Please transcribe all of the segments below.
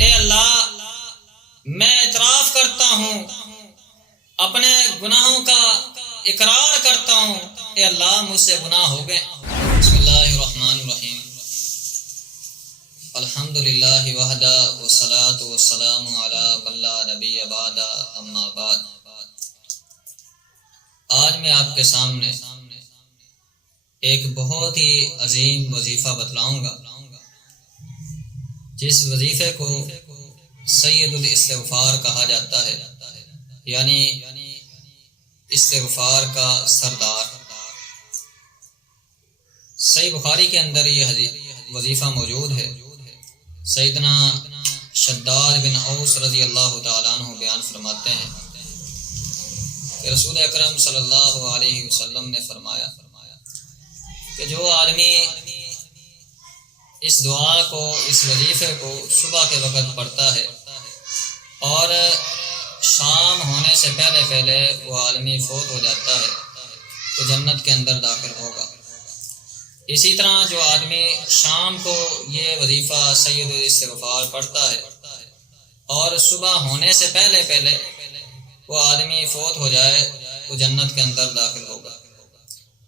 اے اللہ میں اعتراف کرتا ہوں، اپنے گناہوں کا اقرار کرتا ہوں، اے اللہ مجھ سے گناہ ہو گئے۔ بسم اللہ الرحمن الرحیم، الحمد للہ وحدہ والصلاة والسلام علی من لا نبی بعد، اما بعد۔ آج میں آپ کے سامنے ایک بہت ہی عظیم وظیفہ بتلاؤں گا، جس وظیفے کو سید الاستغفار کہا جاتا ہے، یعنی استغفار کا سردار۔ صحیح بخاری کے اندر یہ وظیفہ موجود ہے۔ سیدنا شداد بن اوس رضی اللہ تعالیٰ عنہ بیان فرماتے ہیں کہ رسول اکرم صلی اللہ علیہ وسلم نے فرمایا کہ جو آدمی اس دعا کو، اس وظیفے کو صبح کے وقت پڑھتا ہے اور شام ہونے سے پہلے پہلے وہ آدمی فوت ہو جاتا ہے تو جنت کے اندر داخل ہوگا۔ اسی طرح جو آدمی شام کو یہ وظیفہ سید الاستغفار پڑھتا ہے اور صبح ہونے سے پہلے پہلے وہ آدمی فوت ہو جائے تو جنت کے اندر داخل ہوگا۔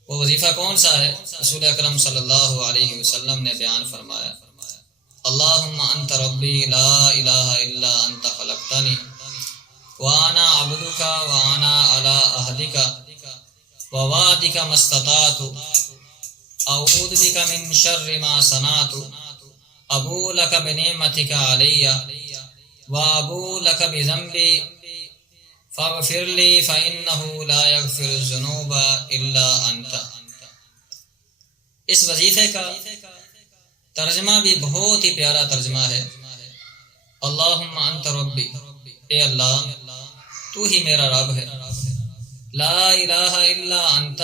وہ وظیفہ کون سا ہے؟ رسول اکرم صلی اللہ علیہ وسلم نے بیان فرمایا، اللہم انت ربی لا الہ الا انت خلقتنی وانا عبدک وانا علی عہدک ووعدک ما استطعت اعوذ بک من شر ما صنعت ابوء لک بنعمتک علی وابوء لک بذنبی فاغفر لی فإنہ لا یغفر الذنوب الا انت۔ اس وظیفے کا ترجمہ بھی بہت ہی پیارا ترجمہ ہے، اللہم انت ربی، اے اللہ تو ہی میرا رب ہے، لا الہ الا انت،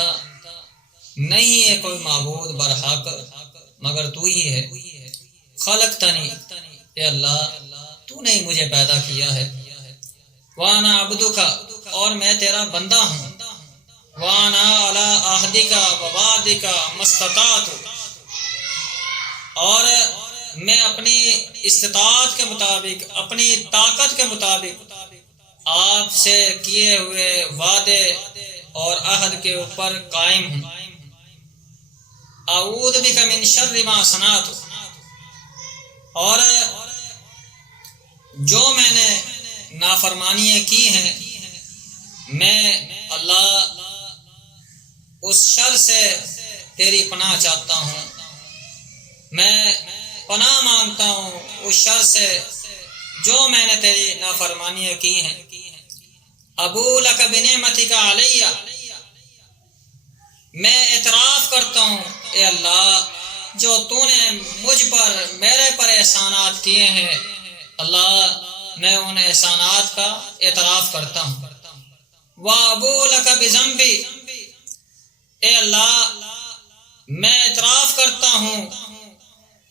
نہیں ہے کوئی معبود برحق مگر تو ہی ہے، خلقتنی، اے اللہ تو نے مجھے پیدا کیا ہے، وانا عبدک، اور میں تیرا بندہ ہوں، وانا علی عہدک ووعدک ما استطعت، اور میں اپنی استطاعت کے مطابق، اپنی طاقت کے مطابق آپ سے کیے ہوئے وعدے اور عہد کے اوپر قائم ہوں، اعوذ بک من شر ما صنعت، اور جو میں نے نافرمانیاں کی ہیں میں اللہ اس شر سے تیری پناہ چاہتا ہوں، میں پناہ مانگتا ہوں اس شر سے جو میں نے تیری نافرمانیاں کی ہیں، ابوء لک بنعمتک علی، میں اعتراف کرتا ہوں اے اللہ جو تو نے مجھ پر، میرے پر احسانات کیے ہیں، اللہ میں ان احسانات کا اعتراف کرتا ہوں، وابوء لک بذنبی، اے اللہ میں اعتراف کرتا ہوں،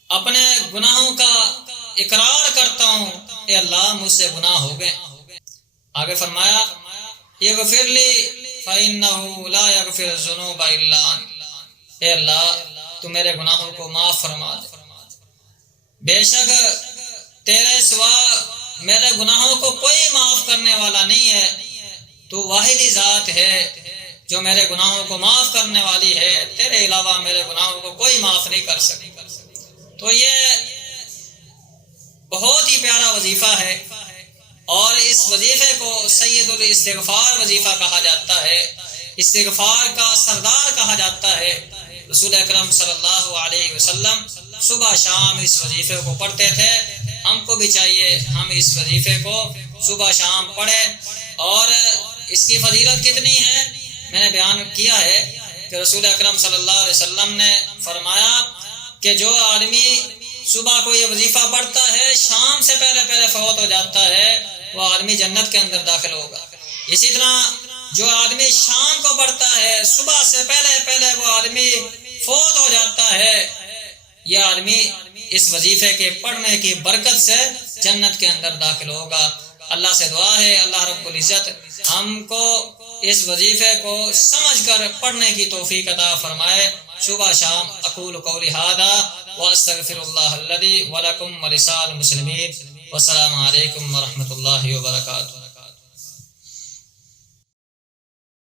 اپنے گناہوں کا اقرار کرتا ہوں، اے اللہ مجھ سے گناہ ہو گئے۔ آگے فرمایا، یغفر لی فإنہ لا یغفر الذنوب الا انت، اے اللہ تو میرے گناہوں کو معاف فرما دے، بے شک تیرے سوا میرے گناہوں کو کوئی معاف کرنے والا نہیں ہے، تو واحد ہی ذات ہے جو میرے گناہوں کو معاف کرنے والی ہے، تیرے علاوہ میرے گناہوں کو کوئی معاف نہیں کر سکتی۔ تو یہ بہت ہی پیارا وظیفہ ہے، اور اس وظیفے کو سید الاستغفار وظیفہ کہا جاتا ہے، استغفار کا سردار کہا جاتا ہے۔ رسول اکرم صلی اللہ علیہ وسلم صبح شام اس وظیفے کو پڑھتے تھے، ہم کو بھی چاہیے ہم اس وظیفے کو صبح شام پڑھیں۔ اور اس کی فضیلت کتنی ہے میں نے بیان کیا ہے کہ رسول اکرم صلی اللہ علیہ وسلم نے فرمایا کہ جو آدمی صبح کو یہ وظیفہ پڑھتا ہے شام سے پہلے پہلے فوت ہو جاتا ہے وہ آدمی جنت کے اندر داخل ہوگا۔ اسی طرح جو آدمی شام کو پڑھتا ہے صبح سے پہلے پہلے وہ آدمی فوت ہو جاتا ہے، یہ آدمی اس وظیفے کے پڑھنے کی برکت سے جنت کے اندر داخل ہوگا۔ اللہ سے دعا ہے اللہ رب العزت ہم کو اس وظیفے کو سمجھ کر پڑھنے کی توفیق عطا فرمائے۔ صبح شام اقول قولی ھذا واستغفر اللہ الذی ولکم ولسائر المسلمین۔ والسلام علیکم ورحمۃ اللہ وبرکاتہ۔